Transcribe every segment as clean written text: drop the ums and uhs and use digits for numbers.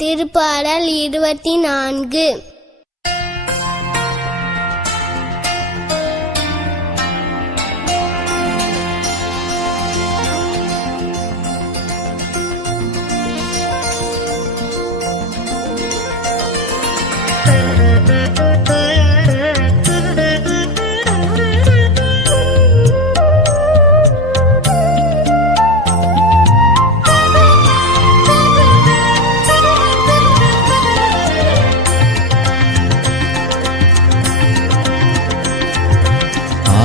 திருப்பாடல் 24.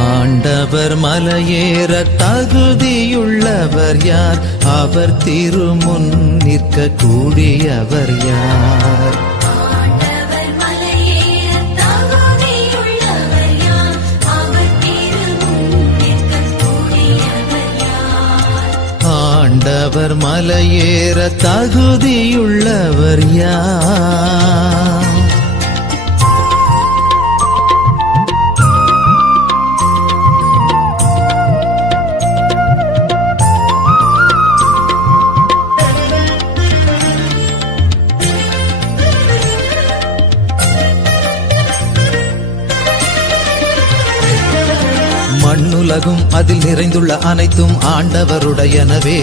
ஆண்டவர் மலையேற தகுதியுள்ளவர் யார்? அவர் திருமுன் நிற்க கூடியவர் யார்? ஆண்டவர் மலையேற தகுதியுள்ளவர் யார்? அவர் திருமுன் நிற்க கூடியவர் யார்? ஆண்டவர் மலையேற தகுதியுள்ளவர் யார்? மண்ணுலகும் அதில் நிறைந்துள்ள அனைத்தும் ஆண்டவருடையனவே.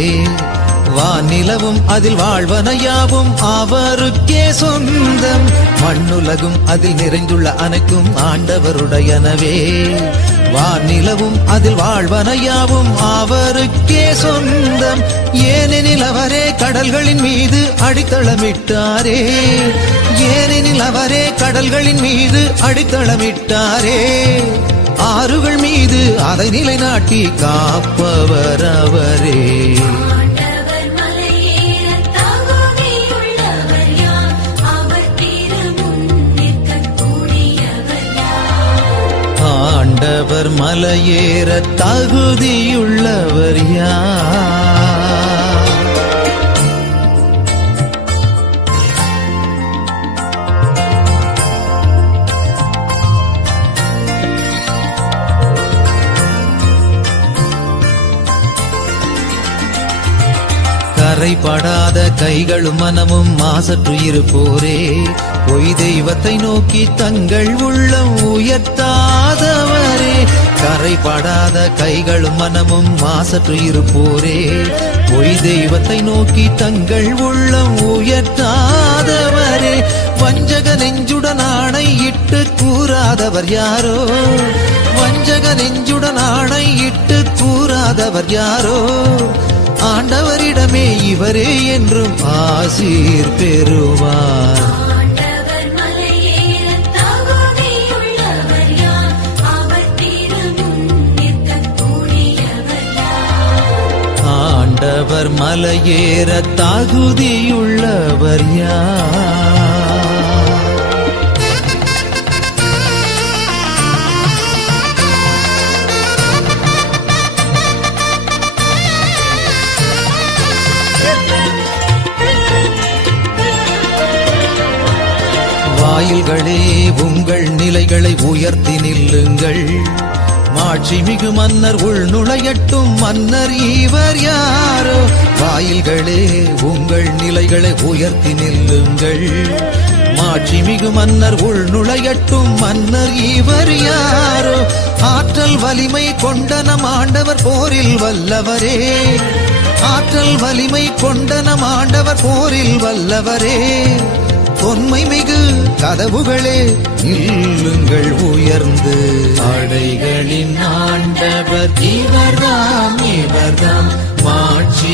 வானிலவும் அதில் வாழ்வனையாவும் அவருக்கே சொந்தம். மண்ணுலகும் அதில் நிறைந்துள்ள அனைத்தும் ஆண்டவருடையனவே. வானிலவும் அதில் வாழ்வனையாவும் அவருக்கே சொந்தம். ஏனெனில் அவரே கடல்களின் மீது அடித்தளமிட்டாரே. ஏனெனில் அவரே கடல்களின் மீது அடித்தளமிட்டாரே. ஆறுகள் மீது அதை நிலைநாட்டி காப்பவர் அவரே. ஆண்டவர் மலையேற தகுதியுள்ளவர் யார்? அவர் திருமுன் நிற்க கூடியவர் யார்? ஆண்டவர் மலையேற தகுதியுள்ளவர் யார்? கரைபடாத கைகளும் மனமும் மாசற்று இருப்போரே. பொய் தெய்வத்தை நோக்கி தங்கள் உள்ளம் உயர்த்தாதவரே. கரைபடாத கைகளும் மனமும் மாசற்று இருப்போரே. பொய் தெய்வத்தை நோக்கி தங்கள் உள்ளம் உயர்த்தாதவரே. வஞ்சக நெஞ்சுடன் ஆணையிட்டு கூறாதவர் யாரோ? வஞ்சக நெஞ்சுடன் ஆணையிட்டு கூறாதவர் யாரோ? ஆண்டவரிடமே இவரே என்றும் ஆசீர் பெறுவார். ஆண்டவர் மலையேற தகுதியுள்ளவர் யார்? அவர் திருமுன் நிற்க கூடியவர் யார்? ஆண்டவர் மலையேற தகுதியுள்ளவர் யார்? வாயில்களே, உங்கள் நிலைகளை உயர்த்தி நில்லுங்கள். மாட்சி மிகு மன்னர் உள் நுழையட்டும். மன்னர் இவர் யாரோ? வாயில்களே, உங்கள் நிலைகளை உயர்த்தி நில்லுங்கள். மாட்சி மிகு மன்னர் உள் நுழையட்டும். மன்னர் இவர் யாரோ? ஆற்றல் வலிமை கொண்ட நம் ஆண்டவர் போரில் வல்லவரே. ஆற்றல் வலிமை கொண்ட நம் ஆண்டவர் போரில் வல்லவரே. தொன்மை மிகு கதவுகளே, நில்லுங்கள் உயர்ந்து. படைகளின் ஆண்டவர் இவர்தாம், இவர்தாம் மாட்சி